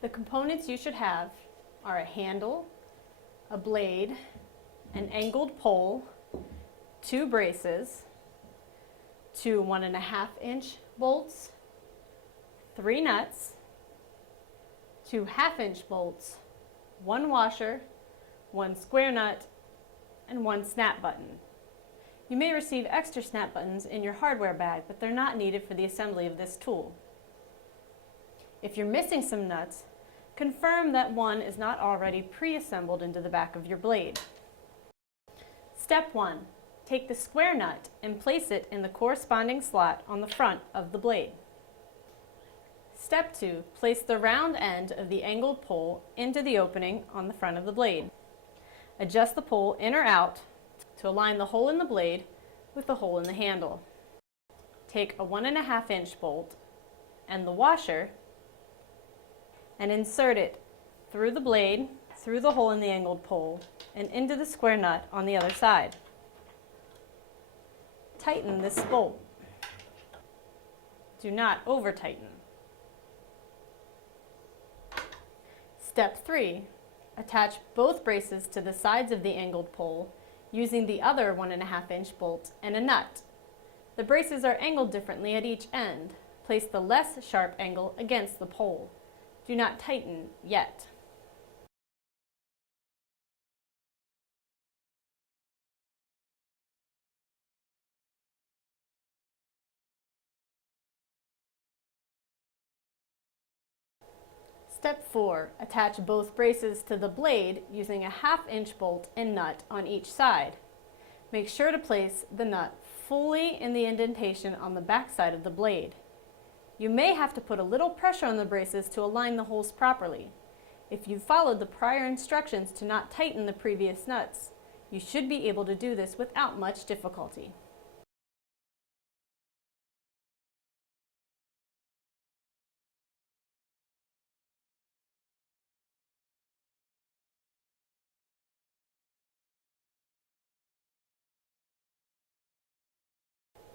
The components you should have are a handle, a blade, an angled pole, 2 braces, 2 1.5-inch bolts, 3 nuts, 2 1/2-inch bolts, 1 washer, 1 square nut, and 1 snap button. You may receive extra snap buttons in your hardware bag, but they're not needed for the assembly of this tool. If you're missing some nuts, confirm that one is not already pre-assembled into the back of your blade. Step 1. Take the square nut and place it in the corresponding slot on the front of the blade. Step 2. Place the round end of the angled pole into the opening on the front of the blade. Adjust the pole in or out to align the hole in the blade with the hole in the handle. Take a 1.5-inch bolt and the washer and insert it through the blade, through the hole in the angled pole, and into the square nut on the other side. Tighten this bolt. Do not over-tighten. Step 3. Attach both braces to the sides of the angled pole using the other 1.5-inch bolt and a nut. The braces are angled differently at each end. Place the less sharp angle against the pole. Do not tighten yet. Step 4. Attach both braces to the blade using a 1/2-inch bolt and nut on each side. Make sure to place the nut fully in the indentation on the back side of the blade. You may have to put a little pressure on the braces to align the holes properly. If you followed the prior instructions to not tighten the previous nuts, you should be able to do this without much difficulty.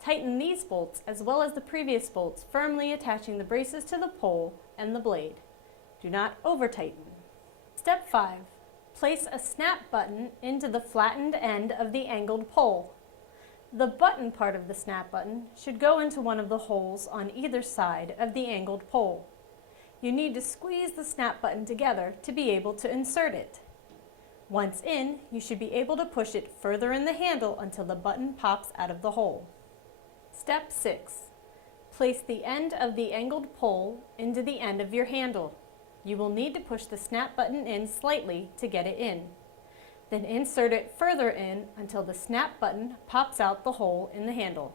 Tighten these bolts as well as the previous bolts, firmly attaching the braces to the pole and the blade. Do not over-tighten. Step 5. Place a snap button into the flattened end of the angled pole. The button part of the snap button should go into one of the holes on either side of the angled pole. You need to squeeze the snap button together to be able to insert it. Once in, you should be able to push it further in the handle until the button pops out of the hole. Step 6. Place the end of the angled pole into the end of your handle. You will need to push the snap button in slightly to get it in. Then insert it further in until the snap button pops out the hole in the handle.